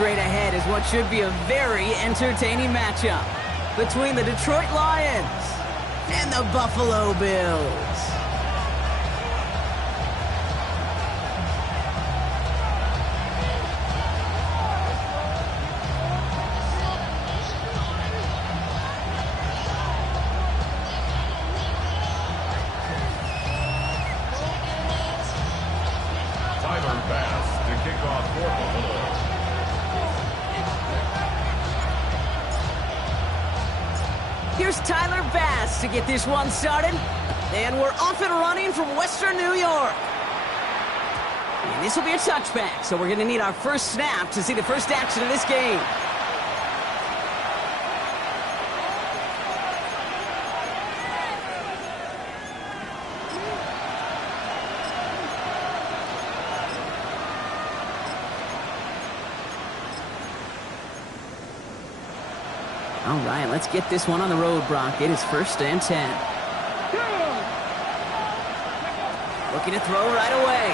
straight ahead is what should be a very entertaining matchup between the Detroit Lions and the Buffalo Bills. Here's Tyler Bass to get this one started. And we're off and running from Western New York. And this will be a touchback, so we're going to need our first snap to see the first action of this game. All right, let's get this one on the road, Brock. It is 1st and 10. Looking to throw right away.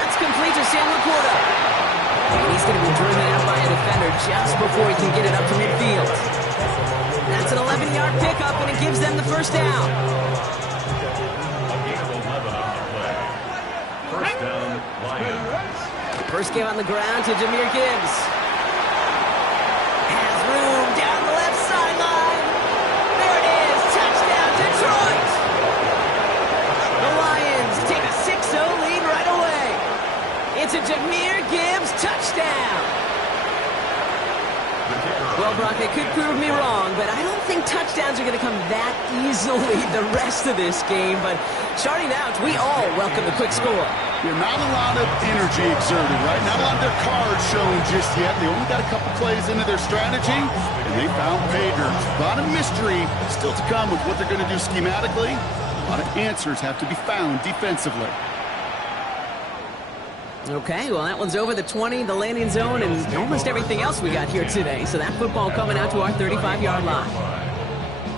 That's complete to Sam Laporta. And he's going to be driven out by a defender just before he can get it up to midfield. That's an 11-yard pickup, and it gives them the first down. First down, Lions. First game on the ground to Jahmyr Gibbs. Down the left sideline. There it is. Touchdown, Detroit. The Lions take a 6-0 lead right away. It's a Jahmyr Gibbs touchdown. Well, Brock, they could prove me wrong, but I don't think touchdowns are going to come that easily the rest of this game. But starting out, we all welcome the quick score. You're not a lot of energy exerted, right? Not a lot of their cards showing just yet. They only got a couple plays into their strategy, and they found pay dirt. A lot of mystery still to come with what they're going to do schematically. A lot of answers have to be found defensively. Okay, well, that one's over the 20, the landing zone, and almost everything else we got here today. So that football coming out to our 35-yard line.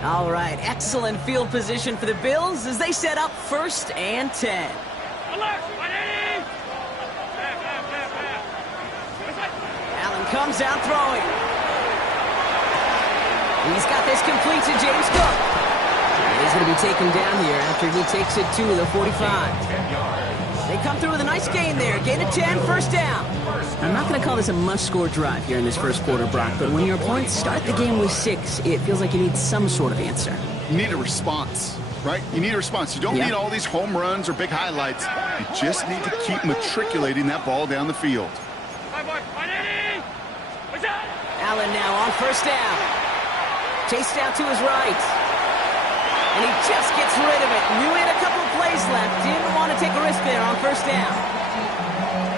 All right, excellent field position for the Bills as they set up 1st and 10. Allen comes out throwing. He's got this complete to James Cook. He's going to be taken down here after he takes it to the 45. They come through with a nice gain there. Gain of 10, first down. I'm not going to call this a must-score drive here in this first quarter, Brock, but when your opponents start the game with 6, it feels like you need some sort of answer. You need a response, right? You need a response. You don't need all these home runs or big highlights. You just need to keep matriculating that ball down the field. Allen now on first down. Chased out to his right. And he just gets rid of it. Knew he had a couple of plays left. Didn't want to take a risk there on first down.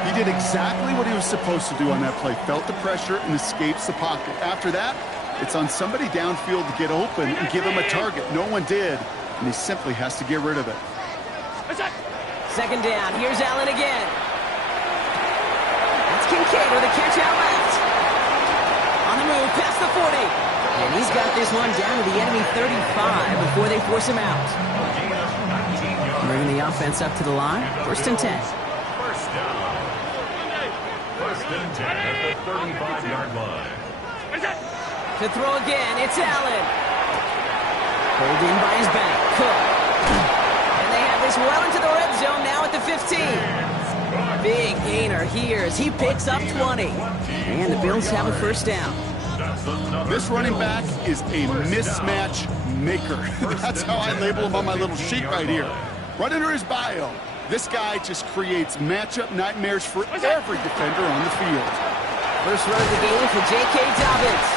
He did exactly what he was supposed to do on that play. Felt the pressure and escapes the pocket. After that, it's on somebody downfield to get open and give him a target. No one did, and he simply has to get rid of it. Second down. Here's Allen again. That's Kincaid with a catch out left. On the move, past the 40. And he's got this one down to the enemy 35 before they force him out. Bringing the offense up to the line. 1st and 10. First down. 1st and 10 at the 35-yard line. To throw again, it's Allen. Pulled in by his back. Cook. And they have this well into the red zone now at the 15. Big gainer here as he picks up 20. And the Bills have a first down. This running back is a mismatch maker. That's how I label him on my little sheet right here. Right under his bio, this guy just creates matchup nightmares for every defender on the field. First run of the game for J.K. Dobbins.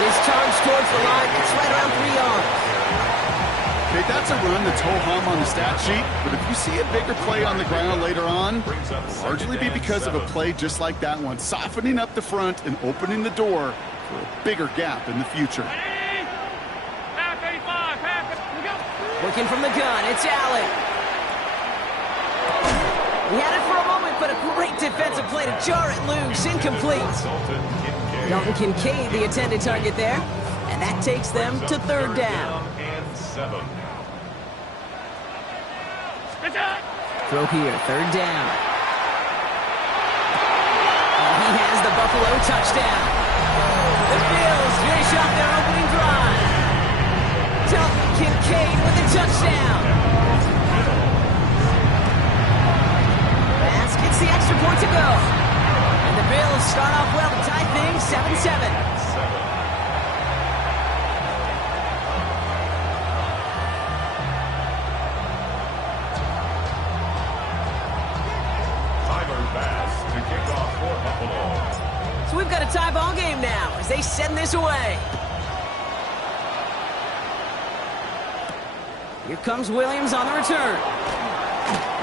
His charge towards the line, it's right around 3 yards. Okay, that's a run that's ho-hum on the stat sheet, but if you see a bigger play on the ground later on, it'll largely be because of a play just like that one, softening up the front and opening the door for a bigger gap in the future. Looking from the gun, it's Allen. He had it for a moment, but a great defensive play to jar it loose, incomplete. Dalton Kincaid, the intended target there, and that takes them to 3rd down. Throw here, 3rd down. touchdown. The Bills finish off their opening drive. Dalton Kincaid with a touchdown. Bass gets the extra point to go. And the Bills start off well to tie things 7-7. So we've got a tie ball game now as they send this away. Here comes Williams on the return.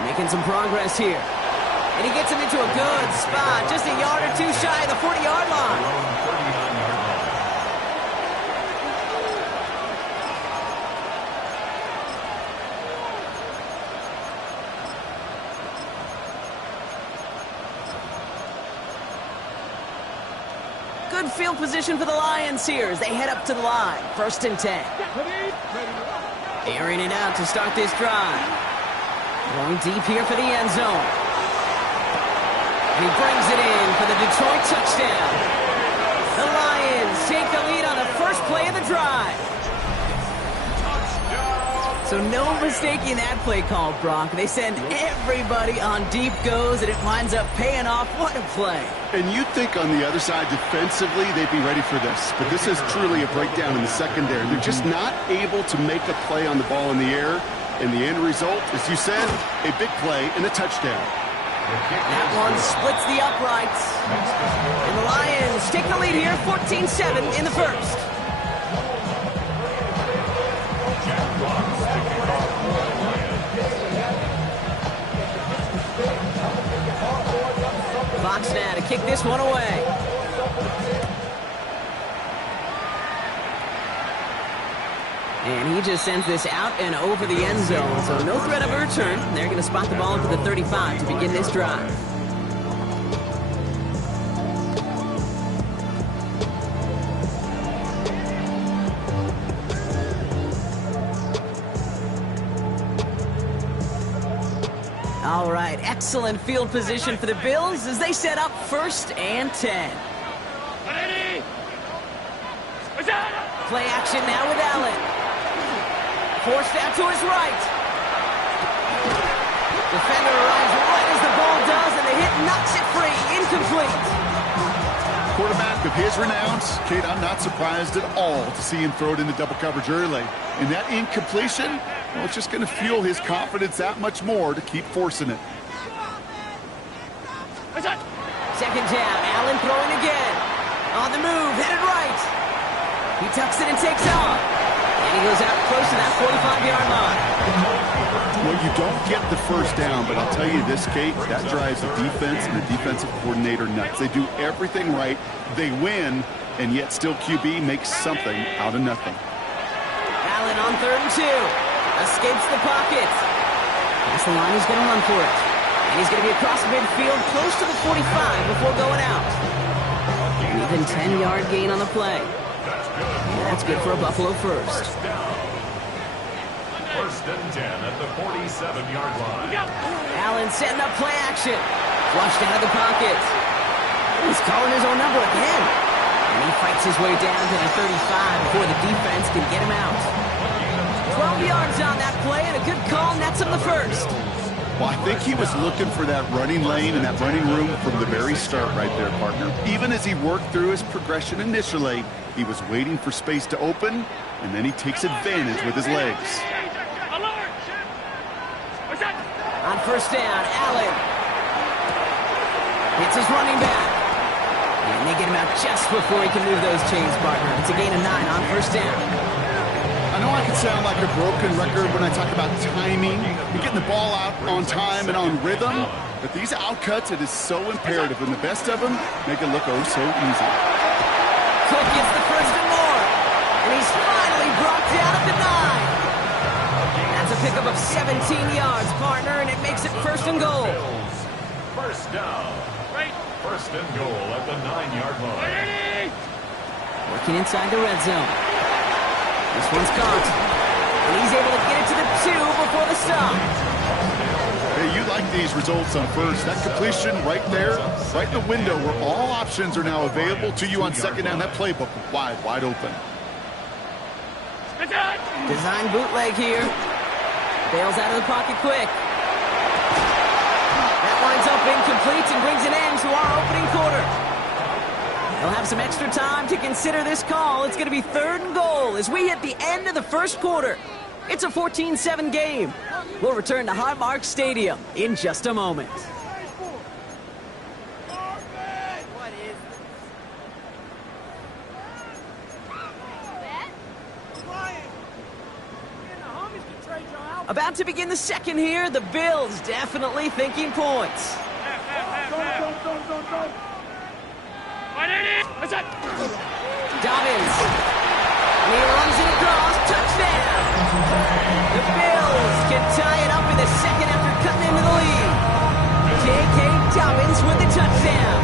Making some progress here. And he gets him into a good spot, just a yard or two shy of the 40-yard line. Good field position for the Lions here as they head up to the line. 1st and 10. Airing it out to start this drive. Going deep here for the end zone. And he brings it in for the Detroit touchdown. The Lions take the lead on the first play of the drive. So no mistaking that play call, Brock. They send everybody on deep goes, and it winds up paying off. What a play. And you'd think on the other side, defensively, they'd be ready for this. But this is truly a breakdown in the secondary. They're just not able to make a play on the ball in the air. And the end result, as you said, a big play and a touchdown. That one splits the uprights. And the Lions take the lead here, 14-7 in the first. Fox now to kick this one away. And he just sends this out and over the end zone. So no threat of a return. They're going to spot the ball into the 35 to begin this drive. All right, excellent field position for the Bills as they set up 1st and 10. Play action now with Allen. Forced out to his right. Defender arrives right as the ball does, and the hit knocks it free. Incomplete. Quarterback of his renowns, Kate, I'm not surprised at all to see him throw it into double coverage early. And that incompletion, well, it's just going to fuel his confidence that much more to keep forcing it. 2nd down, Allen throwing again. On the move, headed right. He tucks it and takes off. And he goes out close to that 45-yard line. Well, you don't get the first down, but I'll tell you this, Kate, that drives the defense and the defensive coordinator nuts. They do everything right. They win, and yet still QB makes something out of nothing. Allen on 3rd and 2. Escapes the pocket. That's the line, he's going to run for it. And he's going to be across midfield, close to the 45 before going out. An even 10-yard gain on the play. And that's good for a Buffalo first. 1st and 10 at the 47-yard line. Allen setting up play action. Flushed out of the pocket. He's calling his own number again. And he fights his way down to the 35 before the defense can get him out. 12 yards on that play, and a good call nets him the first. Well, I think he was looking for that running lane and that running room from the very start right there, partner. Even as he worked through his progression initially, he was waiting for space to open, and then he takes advantage with his legs. On 1st down, Allen hits his running back. And they get him out just before he can move those chains, partner. It's a gain of 9 on 1st down. I know I can sound like a broken record when I talk about timing and getting the ball out on time and on rhythm, but these outcuts, it is so imperative, and the best of them make it look oh so easy. Cook gets the 1st and more, and he's finally brought down at the 9. That's a pickup of 17 yards, partner, and it makes it 1st and goal. 1st down. 1st and goal at the 9-yard line. Working inside the red zone. This one's caught. And he's able to get it to the 2 before the stop. Hey, you like these results on first. That completion right there, right in the window where all options are now available to you on second down. That playbook wide open. Design bootleg here. Bails out of the pocket quick. That lines up incomplete and brings an end to our opening quarter. They'll have some extra time to consider this call. It's going to be 3rd and goal as we hit the end of the first quarter. It's a 14-7 game. We'll return to Highmark Stadium in just a moment. About to begin the second here. The Bills definitely thinking points. Dobbins. And he runs it across. Touchdown. The Bills can tie it up in the second after cutting into the lead. J.K. Dobbins with the touchdown.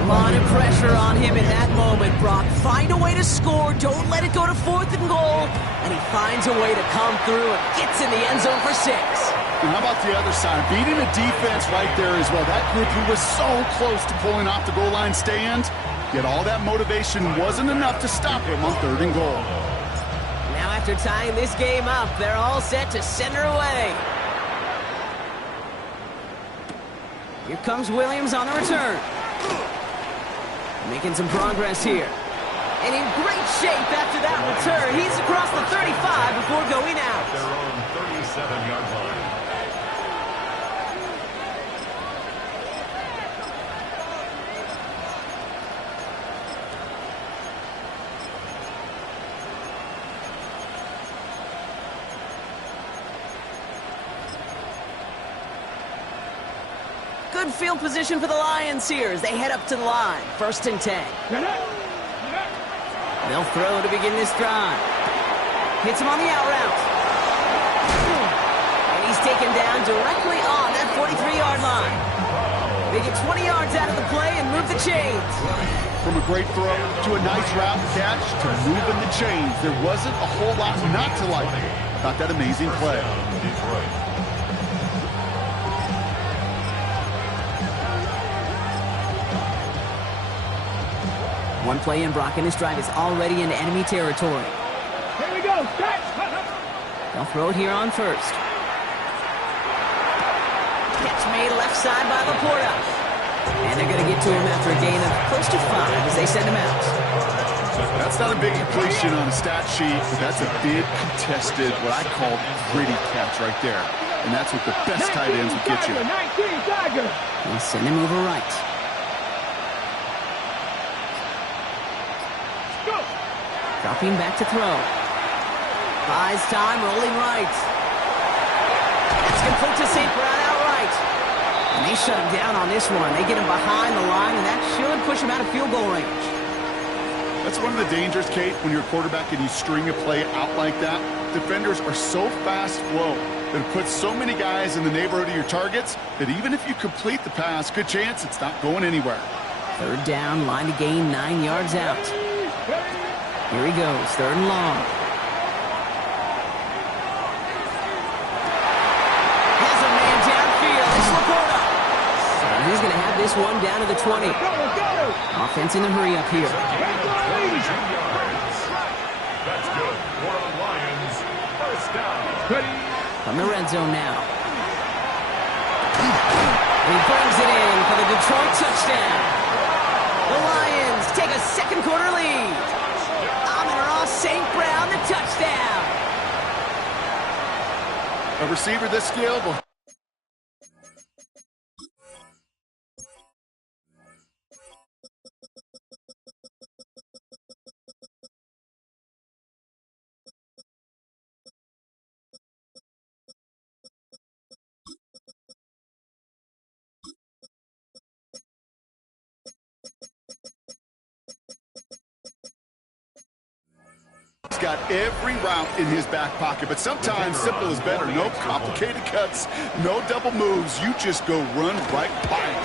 A lot of pressure on him in that moment, Brock. Find a way to score. Don't let it go to 4th and goal. And he finds a way to come through and gets in the end zone for 6. And how about the other side? Beating the defense right there as well. That group who was so close to pulling off the goal line stand, yet all that motivation wasn't enough to stop him on 3rd and goal. Now after tying this game up, they're all set to send her away. Here comes Williams on the return. Making some progress here. And in great shape after that return. He's across the 35 before going out. Their own 37-yard line. Good field position for the Lions here as they head up to the line. 1st and 10. They'll throw to begin this drive. Hits him on the out route. And he's taken down directly on that 43-yard line. They get 20 yards out of the play and move the chains. From a great throw to a nice route catch to moving the chains, there wasn't a whole lot not to like about that amazing play. Detroit. One play in, Brock, and his drive is already into enemy territory. Here we go. They'll throw it here on 1st. Catch made left side by Laporta. And they're going to get to him after a gain of close to 5 as they send him out. That's not a big completion on a stat sheet, but that's a big contested, what I call gritty catch right there. And that's what the best tight ends will get you. 19 Tiger. They send him over right. Dropping back to throw. Buys time, rolling right. That's complete to St. Brown outright. And they shut him down on this one. They get him behind the line, and that should push him out of field goal range. That's one of the dangers, Kate, when you're a quarterback and you string a play out like that. Defenders are so fast flow that it puts so many guys in the neighborhood of your targets that even if you complete the pass, good chance it's not going anywhere. 3rd down, line to gain 9 yards out. Here he goes, 3rd and long. Has a man downfield. It's Laporta. And he's going to have this one down to the 20. Offense in the hurry up here. That's good for the Lions. 1st down. From the red zone now. And he brings it in for the Detroit touchdown. The Lions take a second quarter lead. St. Brown, the touchdown. A receiver this skilled will... He's got every route in his back pocket, but sometimes simple is better. No complicated cuts, no double moves. You just go run right by it.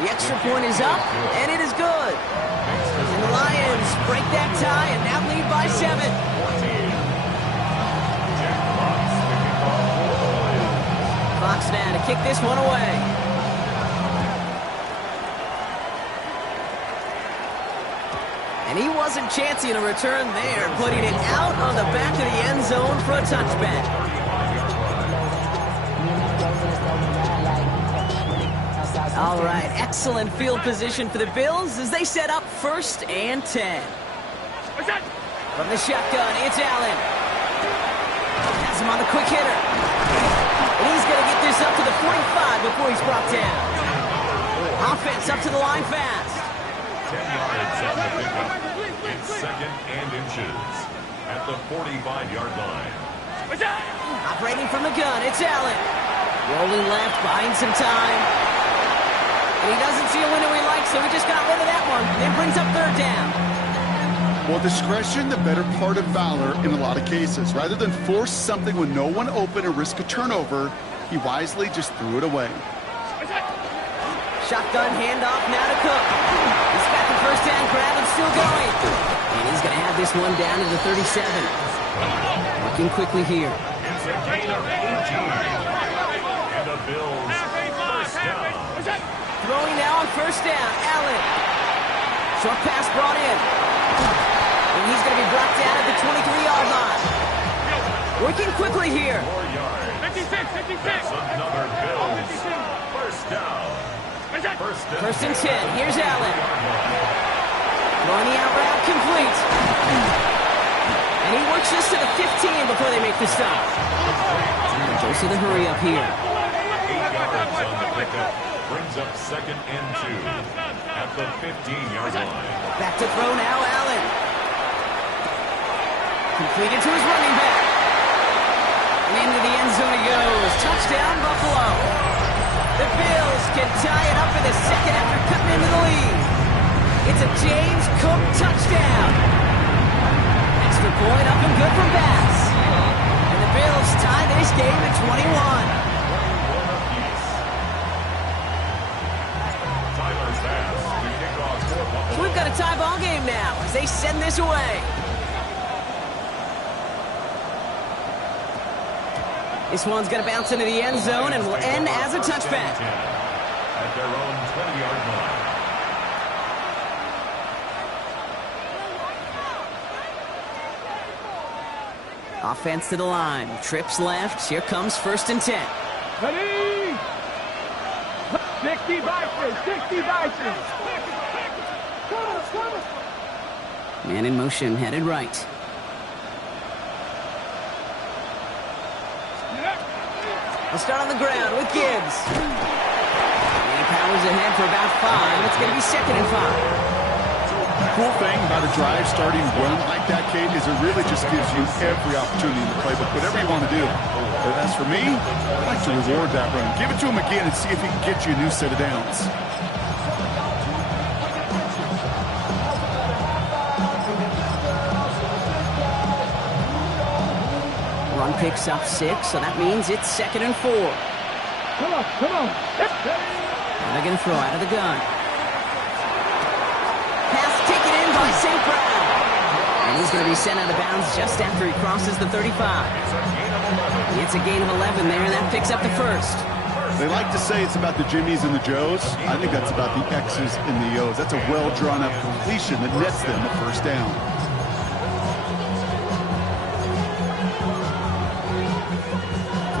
The extra point is up, and it is good. And the Lions break that tie and now lead by 7. box now to kick this one away. And he wasn't chancing a return there, putting it out on the back of the end zone for a touchback. All right, excellent field position for the Bills as they set up 1st and 10. From the shotgun, it's Allen. Has him on the quick hitter. And he's going to get this up to the 45 before he's brought down. Offense up to the line fast. 10 yards on the pickup. It's 2nd and inches at the 45-yard line. Operating from the gun, it's Allen. Rolling left, buying some time. And he doesn't see a window he likes, so he just got rid of that one. It brings up 3rd down. Well, discretion, the better part of valor in a lot of cases. Rather than force something with no one open and risk a turnover, he wisely just threw it away. Shotgun handoff now to Cook. He's got the 1st down grab and still going. And he's going to have this one down to the 37. Working quickly here. It's a gain of 18. And the Bills 1st down. Throwing now on 1st down. Allen. Short pass brought in. And he's going to be brought down at the 23-yard line. Working quickly here. 4 yards. 56. That's another Bills 1st down. 1st and 10. Here's Allen. Throwing the out route complete. And he works this to the 15 before they make the stop. Goes to the hurry up here. 8 yards on the pickup. Brings up 2nd and 2 at the 15-yard line. Back to throw now, Allen. Completed to his running back. And into the end zone he goes. Touchdown, Buffalo. The Bills can tie it up in the 2nd after cutting into the lead. It's a James Cook touchdown. Extra point up and good from Bass. And the Bills tie this game at 21. So we've got a tie ball game now as they send this away. This one's going to bounce into the end zone and will end as a touchback. At their own 20-yard line. Offense to the line. Trips left. Here comes 1st and 10. Ready? 60 Vikings, 60 Vikings. Man in motion, headed right. We'll start on the ground with Gibbs. And he powers ahead for about 5. It's going to be 2nd and 5. Cool thing about a drive starting run like that, Kate, is it really just gives you every opportunity in the playbook, whatever you want to do. But as for me, I'd like to reward that run. Give it to him again and see if he can get you a new set of downs. Run picks up 6, so that means it's 2nd and 4. Come on. And they're going to throw out of the gun. Pass taken in by St. Brown. And he's going to be sent out of bounds just after he crosses the 35. It's a gain of 11 there, and that picks up the 1st. They like to say it's about the Jimmies and the Joes. I think that's about the X's and the O's. That's a well-drawn-up completion that nets them the 1st down.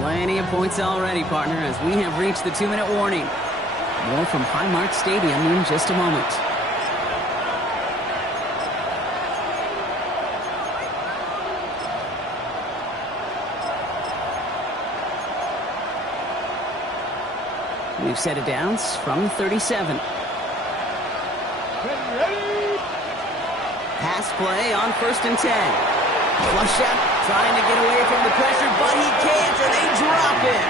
Plenty of points already, partner, as we have reached the 2-minute warning. More from Highmark Stadium in just a moment. We've set it downs from 37. Ready? Pass play on 1st and 10. Flush out, trying to get away from the pressure, but he can't, and they drop it.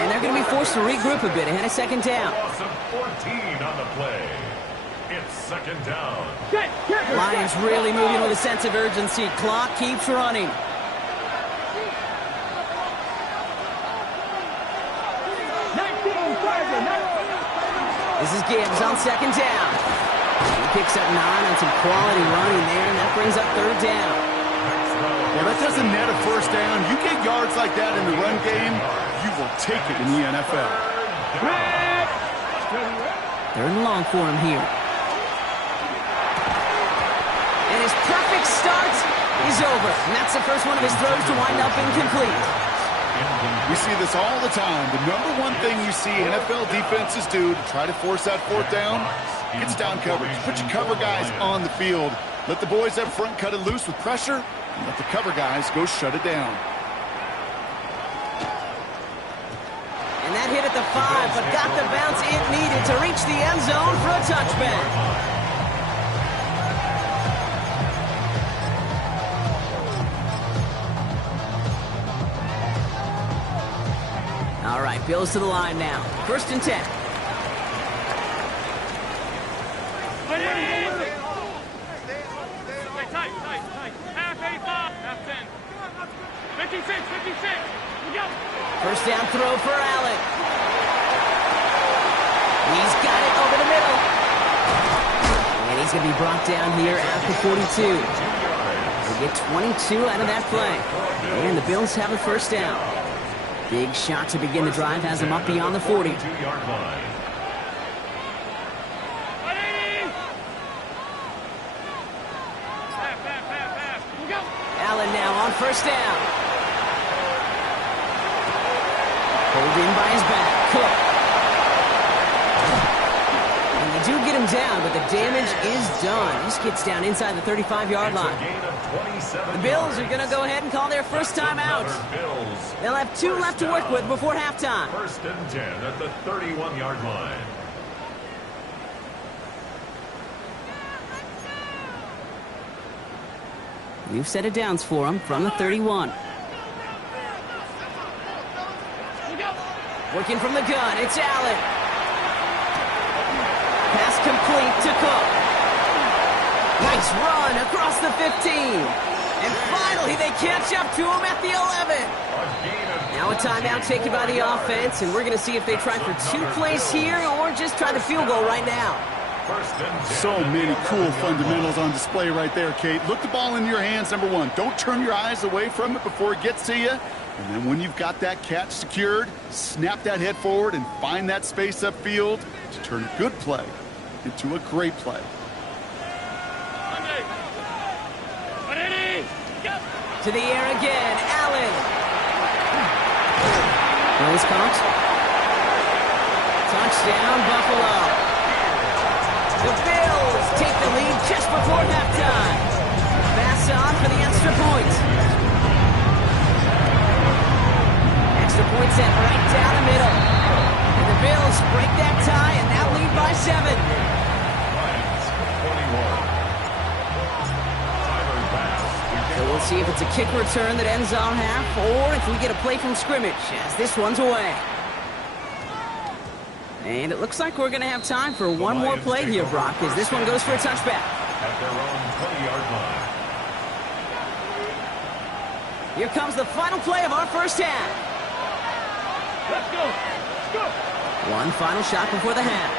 And they're going to be forced to regroup a bit ahead of 2nd down. Loss of 14 on the play. It's 2nd down. Lions really moving with a sense of urgency. Clock keeps running. This is Gibbs on 2nd down. He picks up 9 on some quality running there, and that brings up 3rd down. Well, that doesn't net a first down. You get yards like that in the run game, you will take it in the NFL. Third and long for him here. And his perfect start is over. And that's the first one of his throws to wind up incomplete. We see this all the time. The number one thing you see NFL defenses do to try to force that fourth down, it's down coverage. Put your cover guys on the field. Let the boys up front cut it loose with pressure, and let the cover guys go shut it down. And that hit at the 5, but got the bounce it needed to reach the end zone for a touchback. All right, Bills to the line now. 1st and 10. Tight. Half 8-5. Half 10. 56. We go. 1st down throw for Allen. He's got it over the middle. And he's going to be brought down here at the 42. We'll get 22 out of that play. And the Bills have a 1st down. Big shot to begin the drive has him up beyond the 40. 2-yard line. Allen now on 1st down. Pulled in by his back. Cook. And they do get him down, but the damage is done. This gets down inside the 35-yard line. The Bills are going to go ahead and call their first time out. They'll have 2 left to work with before halftime. 1st and 10 at the 31-yard line. New set of downs for him from the 31. Working from the gun, it's Allen. Pass complete to Cook. Nice run across the 15. And finally, they catch up to him at the 11. Now a timeout taken by the offense, and we're going to see if they try for 2 plays here or just try the field goal right now. So many cool fundamentals on display right there, Kate. Look the ball in your hands, number 1. Don't turn your eyes away from it before it gets to you. And then when you've got that catch secured, snap that head forward and find that space upfield to turn a good play into a great play. To the air again, Allen. Nose count. Touchdown, Buffalo. The Bills take the lead just before halftime. Pass on for the extra point. Extra point set right down the middle. And the Bills break that tie and now lead by 7. So we'll see if it's a kick return that ends on half or if we get a play from scrimmage as this one's away. And it looks like we're going to have time for one more play here, Brock, as this one goes for a touchback. At their own 20-yard line. Here comes the final play of our first half. Let's go. One final shot before the half.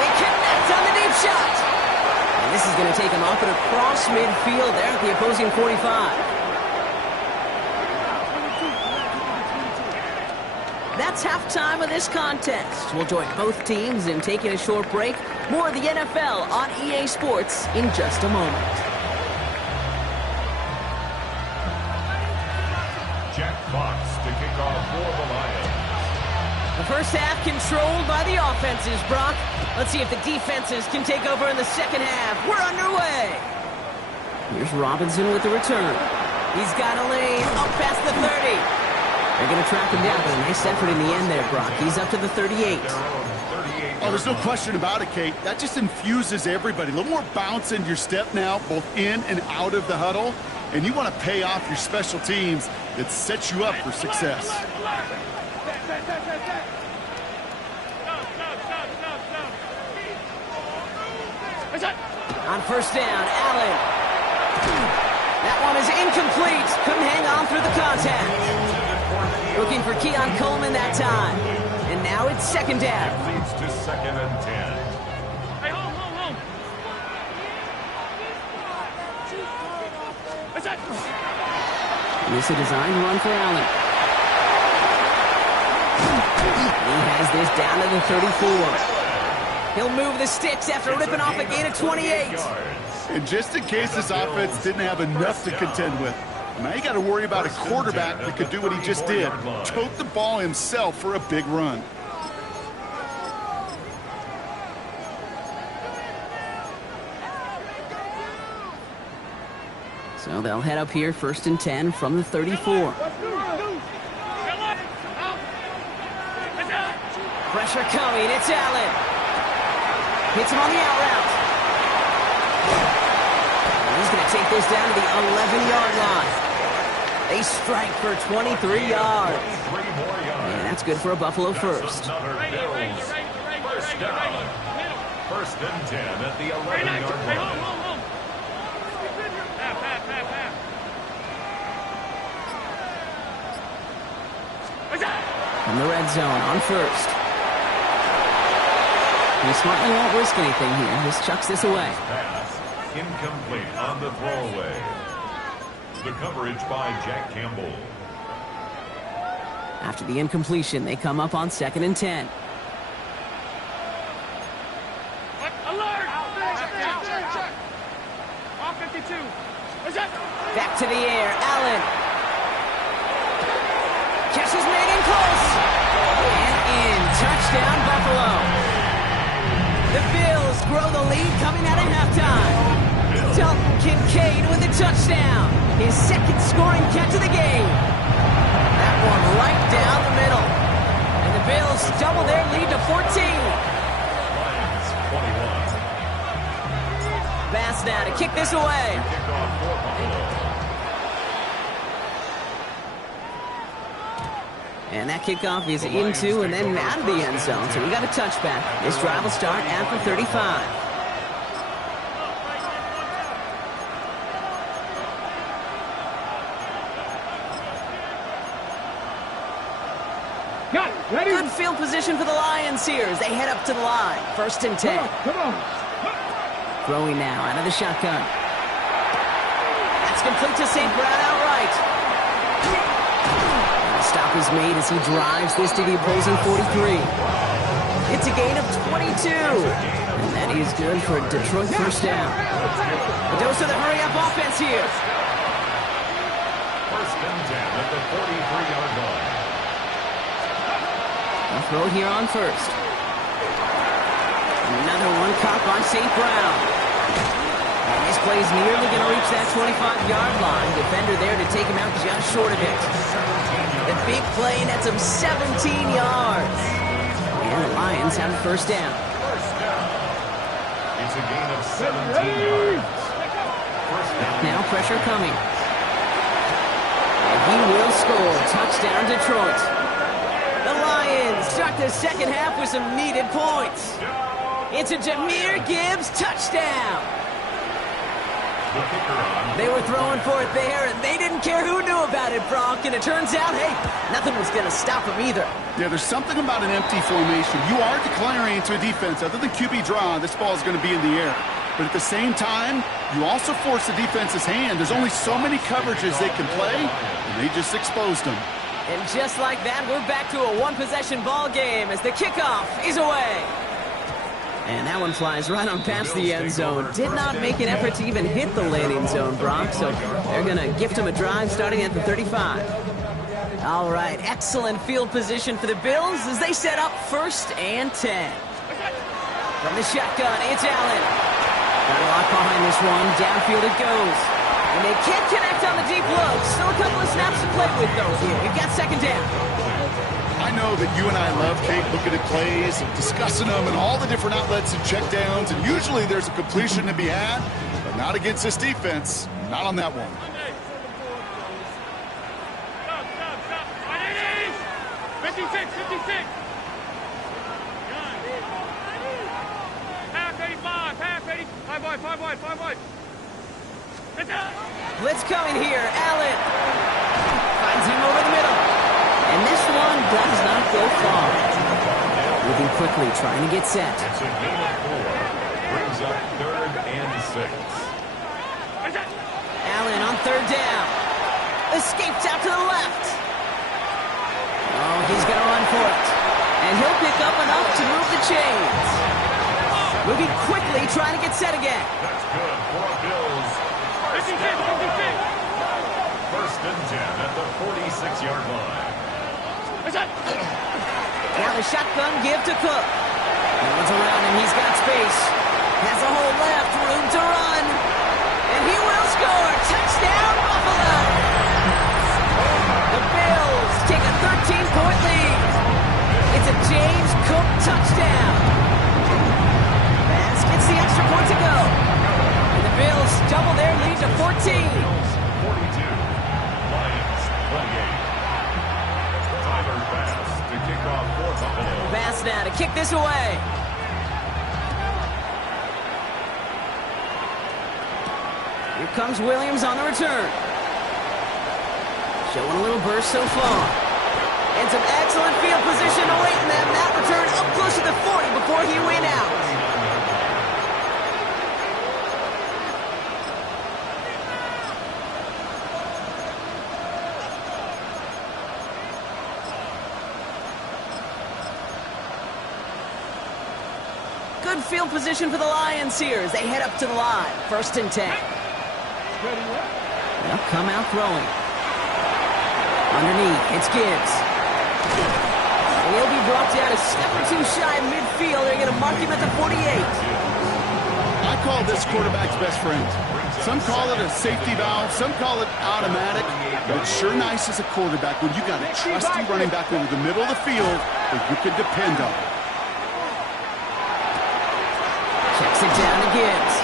They connect on the deep shot. And this is going to take him off and across midfield there at the opposing 45. That's halftime of this contest. We'll join both teams in taking a short break. More of the NFL on EA Sports in just a moment. Jack Fox to kick off for the Lions. The first half controlled by the offenses, Brock. Let's see if the defenses can take over in the second half. We're underway. Here's Robinson with the return. He's got a lane up past the 30. They're going to track him down, but a nice effort in the end there, Brock. He's up to the 38. Oh, there's no question about it, Kate. That just infuses everybody. A little more bounce in your step now, both in and out of the huddle. And you want to pay off your special teams that sets you up for success. On first down, Allen. That one is incomplete. Couldn't hang on through the contact. Looking for Keon Coleman that time. And now it's second down. Leads to 2nd and 10. Hey, hold. And this is a designed run for Allen. He has this down to the 34. He'll move the sticks after ripping off a gain of 28. And just in case this offense didn't have enough to contend with, now you got to worry about a quarterback that could do what he just did. Tote the ball himself for a big run. So they'll head up here, 1st and 10 from the 34. Pressure coming, it's Allen. Hits him on the out route. He's going to take this down to the 11-yard line. They strike for 23 yards. And that's good for a Buffalo first. First down. 1st and 10 at the 11-yard line. From the red zone on 1st. He smartly won't risk anything here. Just chucks this away. Pass incomplete on the throwaway. The coverage by Jack Campbell. After the incompletion, they come up on 2nd and 10. Alert! Off 52. Back to the air, Allen. Catch is made in close. And in. Touchdown, Buffalo. The Bills grow the lead coming out of halftime. Dalton Kincaid with a touchdown. His 2nd scoring catch of the game. That one right down the middle. And the Bills double their lead to 14. Lions 21. Bass now to kick this away. Kickoff for Buffalo. And that kickoff is into and then out of the end zone. So we got a touchback. This drive will start at the 35. Got it. Ready? Good field position for the Lions here as they head up to the line. 1st and 10. Come on. Throwing now out of the shotgun. That's complete to St. Brown outright. And a stop is made as he drives this to the opposing 43. It's a gain of 22. And that is good for a Detroit first down. A dose of the hurry-up offense here. 1st and 10 at the 43-yard line. A throw here on 1st. Another one caught by St. Brown. And this play is nearly going to reach that 25-yard line. Defender there to take him out just short of it. The big play nets him 17 yards. And the Lions have a first down. It's a gain of 17 yards. First down. Now pressure coming. And he will score. Touchdown Detroit. The Lions start the second half with some needed points. It's a Jahmyr Gibbs touchdown. The kicker on. They were throwing for it there, and they didn't care who knew about it, Brock. And it turns out, hey, nothing was going to stop them either. Yeah, there's something about an empty formation. You are declaring to a defense, other than QB draw, this ball is going to be in the air. But at the same time, you also force the defense's hand. There's only so many coverages they can play, and they just exposed them. And just like that, we're back to a one-possession ball game as the kickoff is away. And that one flies right on past the end zone. Did not make an effort to even hit the landing zone, Brock. So they're going to gift him a drive starting at the 35. All right, excellent field position for the Bills as they set up 1st and 10. From the shotgun, it's Allen. Got a lot behind this one. Downfield it goes. And they can't connect on the deep look. Still a couple of snaps to play with, though, here. We've got 2nd down. I know that you and I love, Kate, looking at plays and discussing them and all the different outlets and checkdowns, and usually there's a completion to be had, but not against this defense. Not on that one. Stop. 56. Half 85. Half 80. 5 wide. Blitz coming here. Allen finds him over the middle. And this one does not go far. Moving quickly, trying to get set. It's a gain of 4. Brings up 3rd and 6. Allen on 3rd down. Escapes out to the left. Oh, he's going to run for it. And he'll pick up enough to move the chains. Moving quickly, trying to get set again. That's good for a Bills. First and 10 at the 46-yard line. Now the shotgun give to Cook. No one's around him. He's got space. Has a hole left. Room to run. And he will score. Touchdown, Buffalo. The Bills take a 13-point lead. It's a James Cook touchdown. Bass gets the extra point to go. And the Bills double their lead to 14. 42. Lions 28. Tyler Bass to kick off for Buffalo. Bass now to kick this away. Here comes Williams on the return. Showing a little burst so far. And some excellent field position awaiting them. That return up close to the 40 before he went out. Good field position for the Lions here as they head up to the line. First and 10. They'll come out throwing. Underneath, it's Gibbs. And he'll be brought down a step or two shy of midfield. They're going to mark him at the 48. I call this quarterback's best friend. Some call it a safety valve, some call it automatic, but it's sure nice as a quarterback when you got a trusty running back over the middle of the field that you can depend on. Checks it down to Gibbs.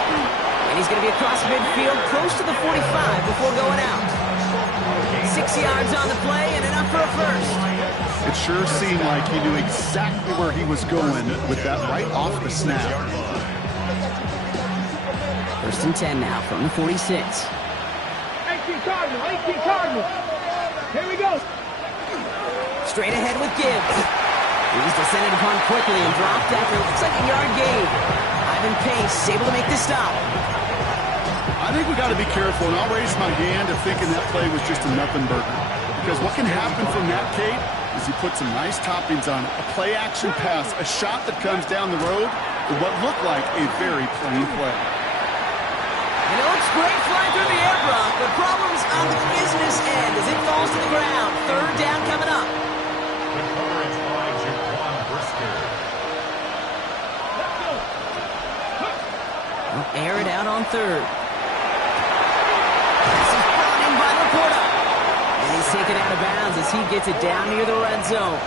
And he's going to be across midfield, close to the 45 before going out. 6 yards on the play and enough for a first. It sure seemed like he knew exactly where he was going with that right off the snap. First and 10 now from the 46. 18 Cardinal. Here we go. Straight ahead with Gibbs. He was descended upon quickly and dropped after it looks like a yard gain. Ivan Pace able to make the stop. I think we got to be careful, and I'll raise my hand to thinking that play was just a nothing burger. Because what can happen from that, Kate, is he put some nice toppings on it. A play-action pass, a shot that comes down the road with what looked like a very plain play. And it looks great flying through the air, Brock, but problems on the business end as it falls to the ground. Third down coming up. The coverage by Jaquan Brisker. Well, air it out on third. This is brought in by Laporta. And he's taken out of bounds as he gets it down near the red zone.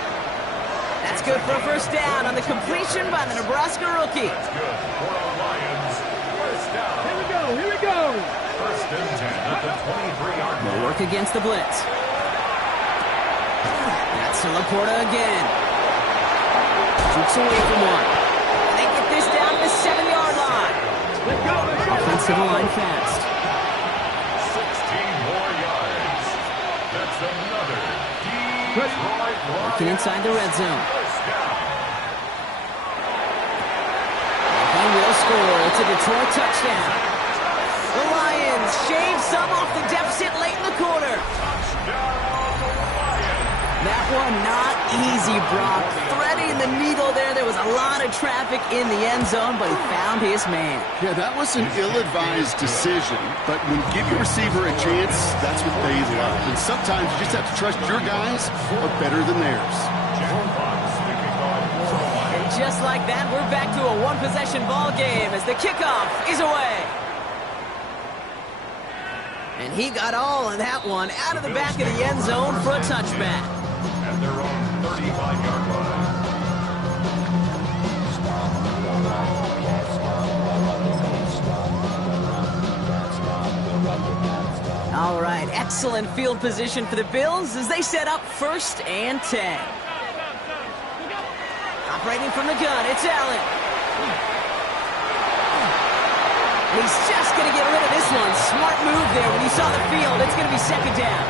That's good for a first down on the completion by the Nebraska rookie. That's good for the Lions. First down. Here we go. First and 10 at the 23-yard line. They'll work against the blitz. That's to Laporta again. Shoots away from one. And they get this down to the 7-yard line. Let's go. Offensive line fast. 16 more yards. That's another Detroit Working inside the red zone. first down. He will score. It's a Detroit touchdown. The Lions shave some off the deficit late in the quarter. That one not easy, Brock. Threading the needle there. There was a lot of traffic in the end zone, but he found his man. Yeah, that was an ill-advised decision, but when you give your receiver a chance, that's what they love. And sometimes you just have to trust your guys are better than theirs. And just like that, we're back to a one-possession ball game as the kickoff is away. And he got all of that one out of the back of the end zone for a touchback. At their own 35-yard line. All right, excellent field position for the Bills as they set up first and 10. Operating from the gun, it's Allen. He's just going to get rid of this one. Smart move there when he saw the field. It's going to be second down.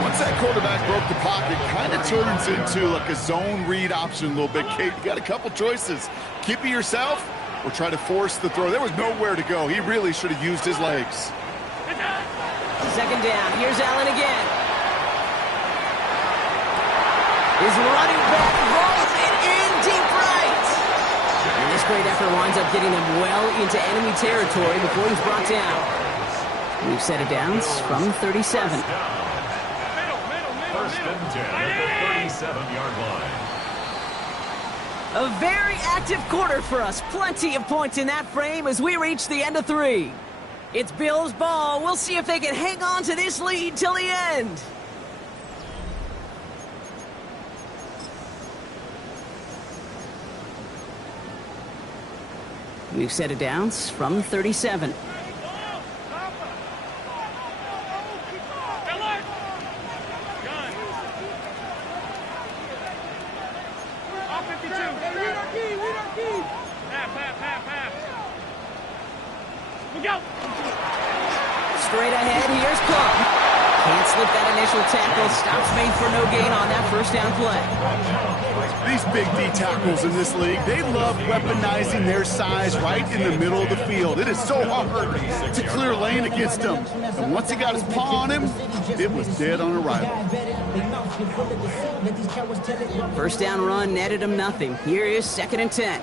Once that quarterback broke the pocket, kind of turns into like a zone read option a little bit. Kate, you got a couple choices. Keep it yourself or try to force the throw. There was nowhere to go. He really should have used his legs. Second down. Here's Allen again. His running back rolls it in deep right. And this great effort winds up getting him well into enemy territory before he's brought down. We've set it downs from 37. First and 10 at the 37-yard line. A very active quarter for us. Plenty of points in that frame as we reach the end of 3. It's Bills ball. We'll see if they can hang on to this lead till the end. We've set it downs from 37. Straight ahead, here's Cook. Can't slip that initial tackle. Stops made for no gain on that first down play. These big D tackles in this league, they love weaponizing their size right in the middle of the field. It is so hard to clear lane against them. And once he got his paw on him, it was dead on arrival. First down run netted him nothing. Here is second and 10.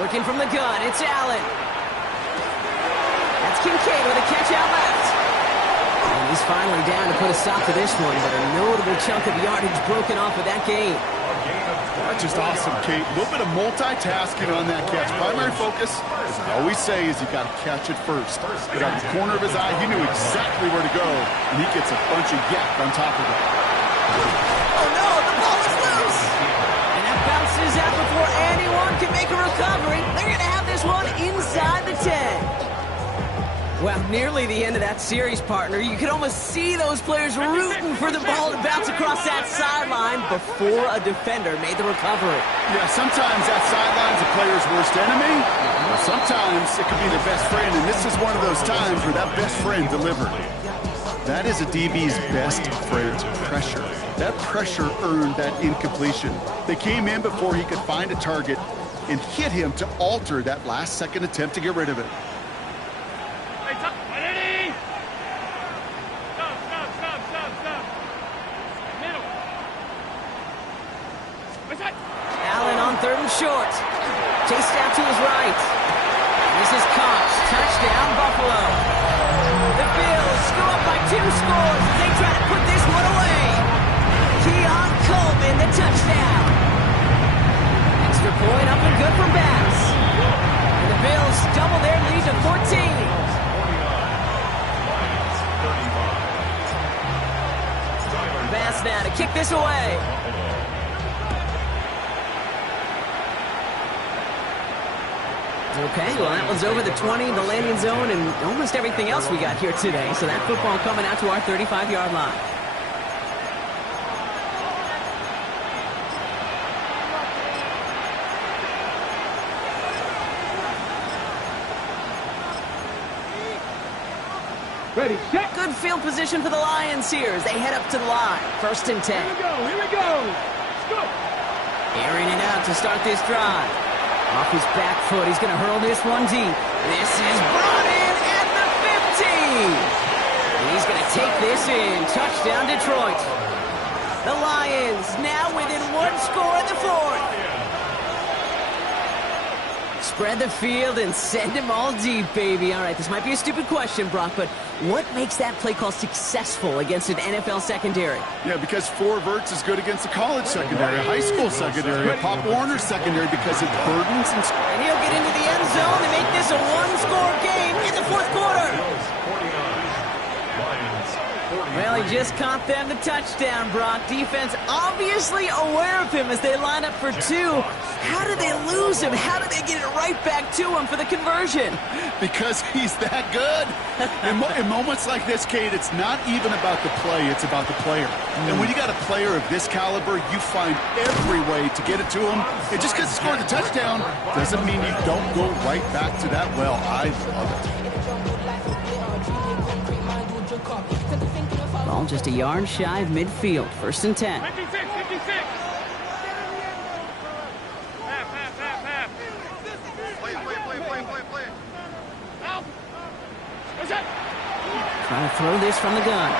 Looking from the gun, it's Allen. That's Kincaid with a catch out left. And he's finally down to put a stop to this one, but a notable chunk of yardage broken off of that gain. That's just awesome, Kate. A little bit of multitasking on that catch. Primary focus, as I always say, is you got to catch it first. But out of the corner of his eye, he knew exactly where to go, and he gets a bunch of yak on top of it. Oh no, the ball is loose! And that bounces out before anyone can make a recovery. They're going to have this one inside the 10. Well, nearly the end of that series, partner. You could almost see those players rooting for the ball to bounce across that sideline before a defender made the recovery. Yeah, sometimes that sideline's a player's worst enemy. Sometimes it could be their best friend, and this is one of those times where that best friend delivered. That is a DB's best friend, pressure. That pressure earned that incompletion. They came in before he could find a target and hit him to alter that last-second attempt to get rid of it. Allen on third and short. Chased out to his right. This is Cox. Touchdown, Buffalo. The Bills go up by 2 scores as they try to put this one away. Keon Coleman, the touchdown. Extra point up and good for Bass. And the Bills double their lead to 14. Bass now to kick this away. Okay, well, that one's over the 20, the landing zone, and almost everything else we got here today. So that football coming out to our 35-yard line. Ready, set. Good field position for the Lions here as they head up to the line. First and 10. Here we go. Let's go. Airing it out to start this drive. Off his back foot, he's going to hurl this one deep. This is brought in at the 50. And he's going to take this in. Touchdown, Detroit. The Lions now within 1 score in the 4th. Spread the field and send them all deep, baby. All right, this might be a stupid question, Brock, but what makes that play call successful against an NFL secondary? Yeah, because 4 verts is good against a college secondary, a high school secondary, a Pop Warner secondary, because it burdens and... And he'll get into the end zone to make this a 1-score game in the 4th quarter. Well, he just caught them the touchdown, Brock. Defense obviously aware of him as they line up for 2. How did they lose him? How did they get it right back to him for the conversion? Because he's that good. In moments like this, Kate, it's not even about the play, it's about the player. And when you got a player of this caliber, you find every way to get it to him. And just because he scored the touchdown doesn't mean you don't go right back to that well. I love it. Ball just a yard shy of midfield. First and 10. 56, 56. Trying to throw this from the gun.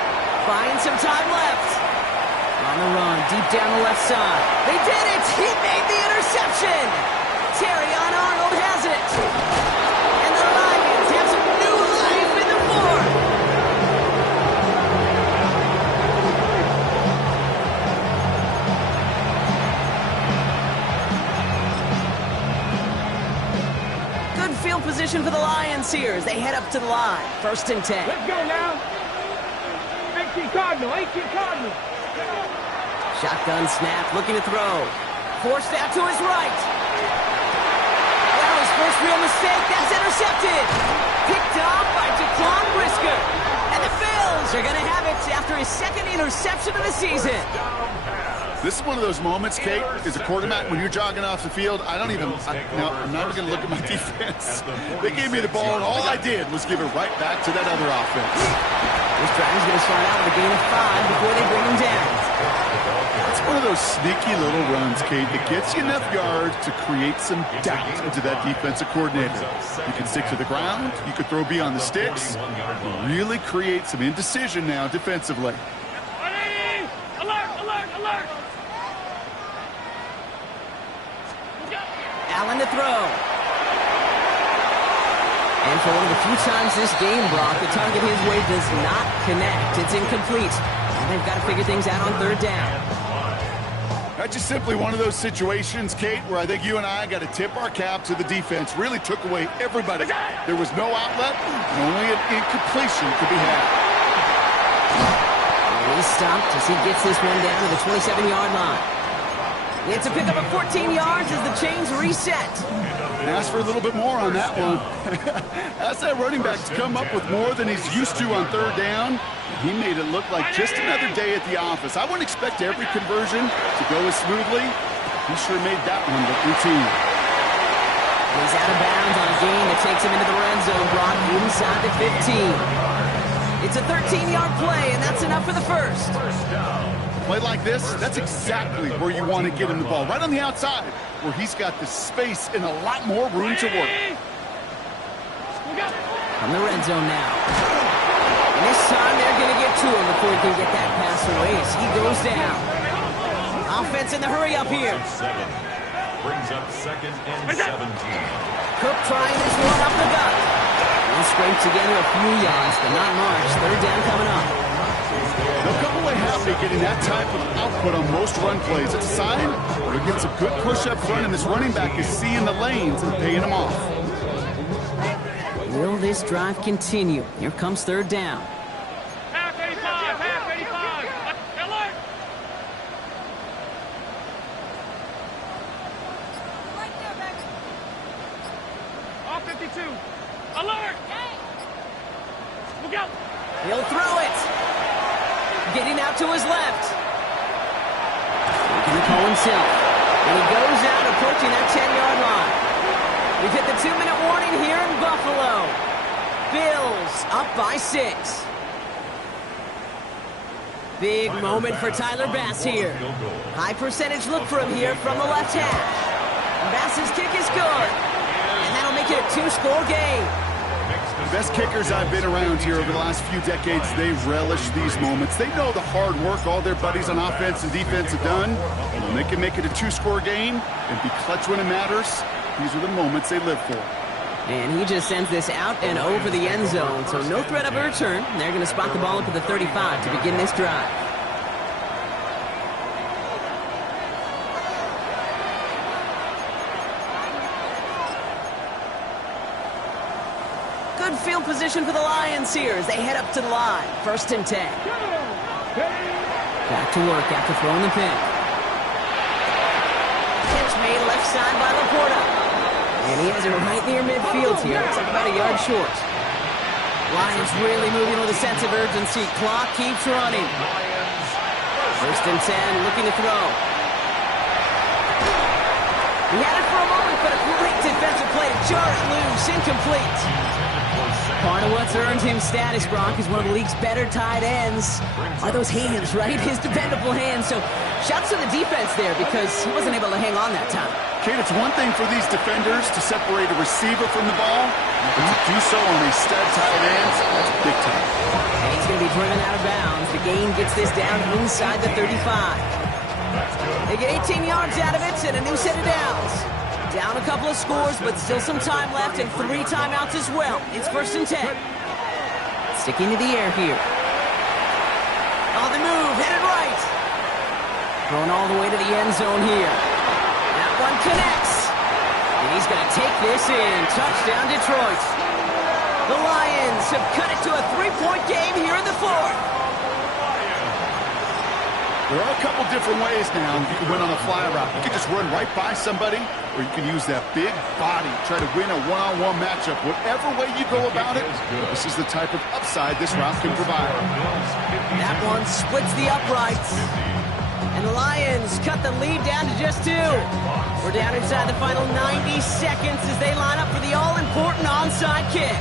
Buying some time left. On the run, deep down the left side. They did it! He made the interception! Terrion Arnold has it! And the Lions have some new life in the fourth! Good field position for the Lions here as they head up to the line. 1st and 10. Let's go now. 18 Cardinal, 18 Cardinal. Shotgun snap, looking to throw. Forced out to his right. That was first real mistake. That's intercepted. Picked off by Jaquan Brisker. And the Bills are going to have it after his 2nd interception of the season. This is one of those moments, Kate, as a quarterback, when you're jogging off the field, I'm not even going to look at my defense. They gave me the ball, and all I did was give it right back to that other offense. This drive is going to start out with a gain of 5 before they bring him down. It's one of those sneaky little runs, Kate, that gets you enough yards to create some doubt into that defensive coordinator. You can stick to the ground, you can throw beyond the sticks, really create some indecision now defensively. Alert, alert, alert. Allen to throw. And for one of the few times this game, Brock, the target his way does not connect. It's incomplete. And they've got to figure things out on 3rd down. That's just simply one of those situations, Kate, where I think you and I got to tip our cap to the defense. Really took away everybody. There was no outlet, and only an incompletion could be had. He's stopped as he gets this one down to the 27-yard line. It's a pickup of 14 yards as the chains reset. Ask for a little bit more on that one. Ask that running back to come up with more than he's used to on 3rd down. He made it look like just another day at the office. I wouldn't expect every conversion to go as smoothly. He sure made that one look routine. He's out of bounds on a gain that takes him into the red zone, Brock, inside the 15. It's a 13-yard play, and that's enough for the first. Play like this, that's exactly where you want to get him the ball. Right on the outside, where he's got the space and a lot more room to work. From the red zone now. And this time they're going to get to him before he can get that pass away as he goes down. Offense in the hurry up here. Brings up 2nd and 17. Cook trying this one up the gut. And scrape together a few yards, but not much. 3rd down coming up. They'll come away happy getting that type of output on most run plays. It's a sign where he gets a good push up front, and this running back is seeing the lanes and paying them off. Will this drive continue? Here comes 3rd down. Half 85, half 85. Alert. Right there, baby. All 52. Alert. Look out. He'll throw it. Getting out to his left. Looking to call himself. And he goes out approaching that 10-yard line. We've hit the 2-minute warning here in Buffalo. Bills up by 6. Big moment for Tyler Bass here. High percentage look for him here from the left hash. Bass's kick is good. And that'll make it a 2-score game. The best kickers I've been around here over the last few decades, they relish these moments. They know the hard work all their buddies on offense and defense have done. And when they can make it a 2-score game and be clutch when it matters, these are the moments they live for. And he just sends this out and over the end zone, so no threat of a return. They're going to spot the ball up at the 35 to begin this drive. Good field position for the Lions here as they head up to the line. 1st and 10. Back to work after throwing the pick. Catch made left side by Laporta. And he has it right near midfield here. It's like about a yard short. Lions really moving with a sense of urgency. Clock keeps running. 1st and 10, looking to throw. He had it for a moment, but a great defensive play to jar it loose. Incomplete. Part of what's earned him status, Brock, is one of the league's better tight ends. Are those hands, right? His dependable hands. So shouts to the defense there because he wasn't able to hang on that time. Kate, it's one thing for these defenders to separate a receiver from the ball, but to do so on these stud tight ends, that's big time. And he's going to be driven out of bounds. The gain gets this down inside the 35. They get 18 yards out of it and a new set of downs. Down a couple of scores, but still some time left and 3 timeouts as well. It's 1st and 10. Sticking to the air here. On the move, headed right. Going all the way to the end zone here. That one connects. And he's going to take this in. Touchdown, Detroit. The Lions have cut it to a 3-point game here in the 4th. There are a couple different ways now you can win on a fly route. You can just run right by somebody, or you can use that big body, try to win a one-on-one matchup. Whatever way you go about it, this is the type of upside this route can provide. That one splits the uprights. And the Lions cut the lead down to just 2. We're down inside the final 90 seconds as they line up for the all-important onside kick.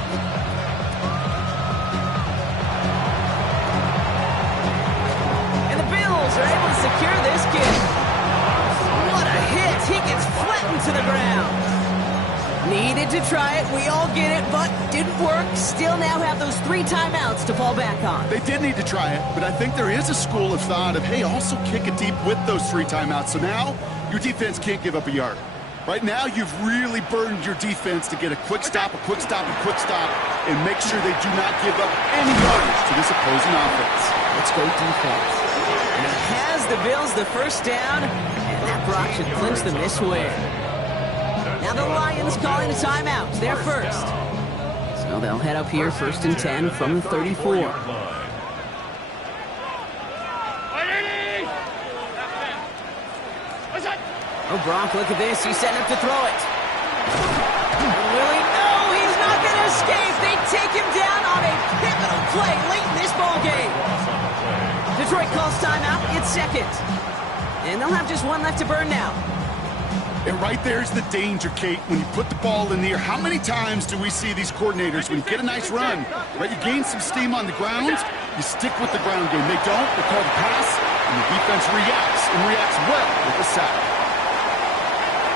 Are able to secure this kick. What a hit. He gets flattened to the ground. Needed to try it. We all get it, but didn't work. Still now have those 3 timeouts to fall back on. They did need to try it, but I think there is a school of thought of, hey, also kick it deep with those 3 timeouts. So now your defense can't give up a yard. Right now, you've really burdened your defense to get a quick stop, a quick stop, a quick stop, and make sure they do not give up any yardage to this opposing offense. Let's go defense. And he has the Bills the 1st down, and that Brock should clinch them this way. Now the Lions calling a timeout. They're first. So they'll head up here 1st and 10 from the 34. Oh, Brock, look at this. He's setting up to throw it. Willie, no, he's not going to escape. They take him down on a pivotal play late in this ball game. Detroit calls timeout. It's 2nd. And they'll have just 1 left to burn now. And right there's the danger, Kate. When you put the ball in the air, how many times do we see these coordinators, when you get a nice run, right, you gain some steam on the ground, you stick with the ground game. They don't, they call the pass, and the defense reacts, and reacts well with the sack.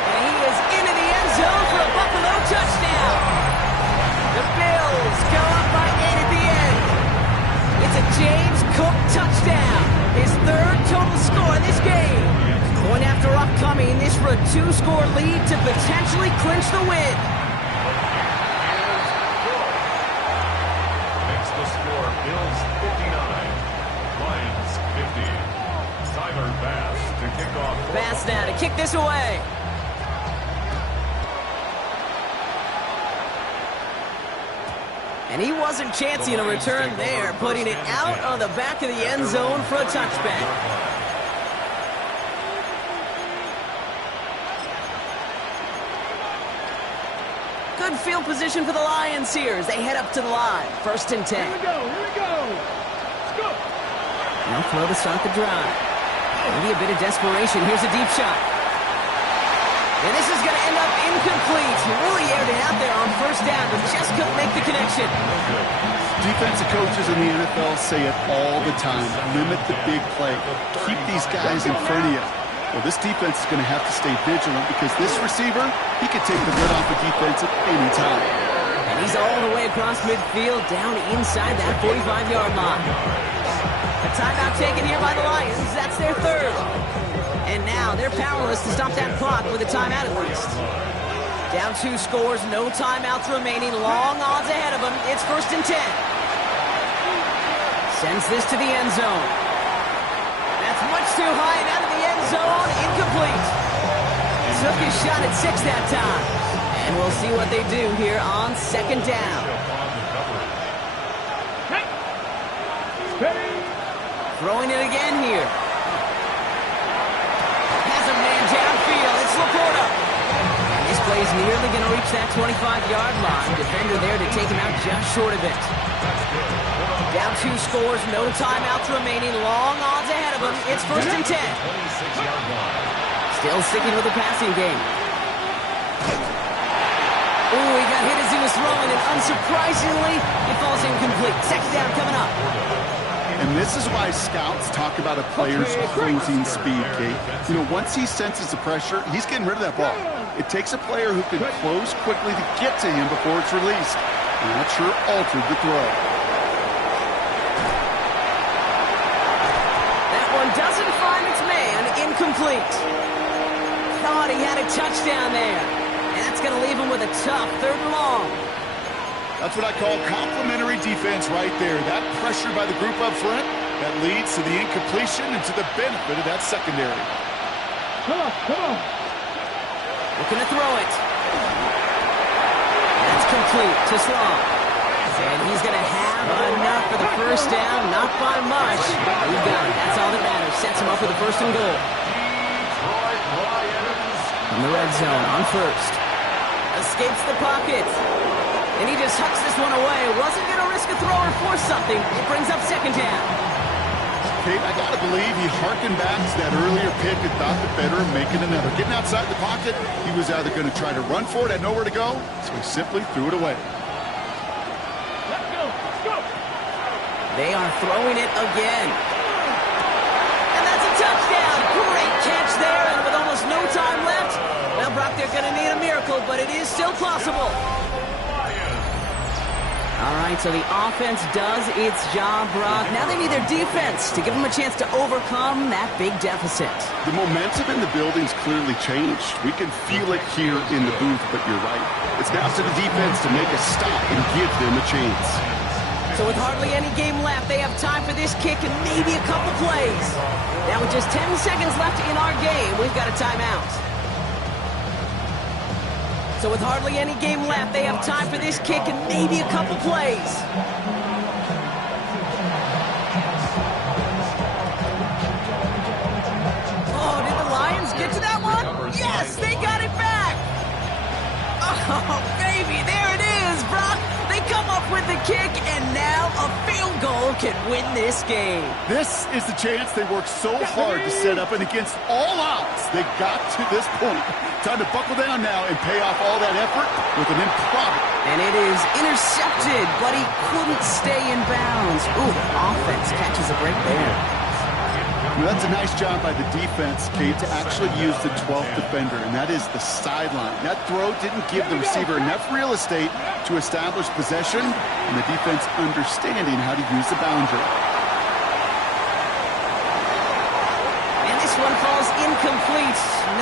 And he is into the end zone for a Buffalo touchdown. The Bills go up by 8 at the end. It's a James Cook touchdown. His 3rd total score in this game. Going after upcoming, this for a 2-score lead to potentially clinch the win. Makes the score Bills 59, Lions 50. Tyler Bass to kick off. Bass now to kick this away. And he wasn't chancing a return there, putting it out on the back of the end zone for a touchback. Good field position for the Lions here as they head up to the line. 1st and 10. Here we go. Let's go. They'll throw to start the drive. Maybe a bit of desperation. Here's a deep shot. And this is going to end up incomplete. He really aired it out there on 1st down, but just couldn't make the connection. Defensive coaches in the NFL say it all the time. Limit the big play. Keep these guys in front of you. Well, this defense is going to have to stay vigilant because this receiver, he could take the lid off the defense at any time. And he's all the way across midfield, down inside that 45-yard line. A timeout taken here by the Lions. That's their 3rd. And now they're powerless to stop that clock with a timeout at least. Down 2 scores, no timeouts remaining. Long odds ahead of them. It's 1st and 10. Sends this to the end zone. That's much too high and out of the end zone. Incomplete. Took his shot at 6 that time. And we'll see what they do here on 2nd down. Throwing it again here. Has a man downfield. It's Laporta. And this play's nearly going to reach that 25-yard line. Defender there to take him out just short of it. Down 2 scores, no timeouts remaining. Long odds ahead of him. It's 1st and 10. Still sticking with the passing game. Ooh, he got hit as he was throwing, and Unsurprisingly, it falls incomplete. Second down coming up. And this is why scouts talk about a player's closing speed, Kate. You know, once he senses the pressure, he's getting rid of that ball. It takes a player who can close quickly to get to him before it's released. And that sure altered the throw. That one doesn't find its man. Incomplete. Thought he had a touchdown there. And that's going to leave him with a tough 3rd and long. That's what I call complimentary defense right there. That pressure by the group up front, that leads to the incompletion and to the benefit of that secondary. Come on. Looking to throw it. That's complete to Sloan. And he's going to have enough for the first down. Not by much. He's got it. That's all that matters. Sets him up with a 1st and goal. In the red zone on 1st. Escapes the pocket. And he just hucks this one away. Wasn't going to risk a throw or force something. It brings up 2nd down. Kate, I got to believe he harkened back to that earlier pick and thought the better of making another. Getting outside the pocket, he was either going to try to run for it, had nowhere to go, so he simply threw it away. Let's go. They are throwing it again. And that's a touchdown. Great catch there, and with almost no time left. Well, Brock, they're going to need a miracle, but it is still possible. All right, so the offense does its job, Brock. Now they need their defense to give them a chance to overcome that big deficit. The momentum in the building's clearly changed. We can feel it here in the booth, but you're right. It's now to the defense to make a stop and give them a chance. So with hardly any game left, they have time for this kick and maybe a couple plays. Now with just 10 seconds left in our game, we've got a timeout. So with hardly any game left, they have time for this kick and maybe a couple plays. Oh, did the Lions get to that one? Yes, they got it back. Oh, baby, there it is, Brock. They come up with the kick, and now a field goal can win this game. This is the chance they worked so hard to set up, and against all odds, they got to this point. Time to buckle down now and pay off all that effort with an improper. And it is intercepted, but he couldn't stay in bounds. Ooh, the offense catches a break there. Well, that's a nice job by the defense, Kate, to actually use the 12th defender, and that is the sideline. That throw didn't give the receiver enough real estate to establish possession, and the defense understanding how to use the boundary. And this one falls incomplete.